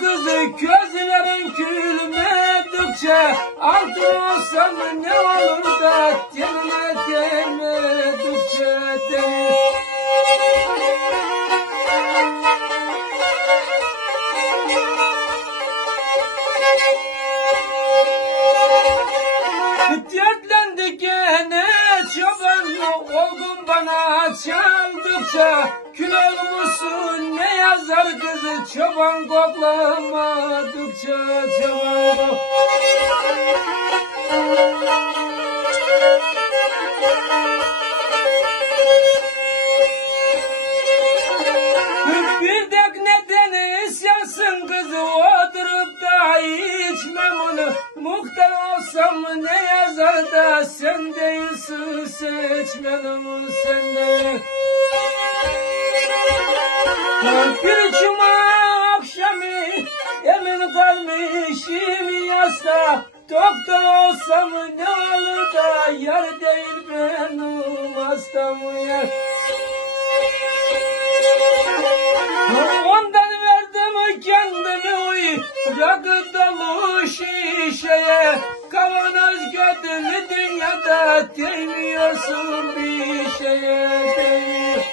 kızı gözlerin gülmedikçe, altın olsam ne olur da tenine değmedikçe değil. Dertlendi gene çoban, oldum bana çaldıkça. Kül olmuşsun ne yazar kızı, çoban koklamadıkça, çoban bir dek nedeni isyansın kızı, oturup da içmem onu. Muhtar olsam ne yazar da sen değilsin, seçmedim seni. Bir cuma akşamı emin kalmışım yasta, doktor olsam ne olur da yar değil benim hastam ya. Ondan verdim kendimi rakı dolu şişeye, kavanoz gödülü dünyada değmiyorsun bir şeye, değmiyor.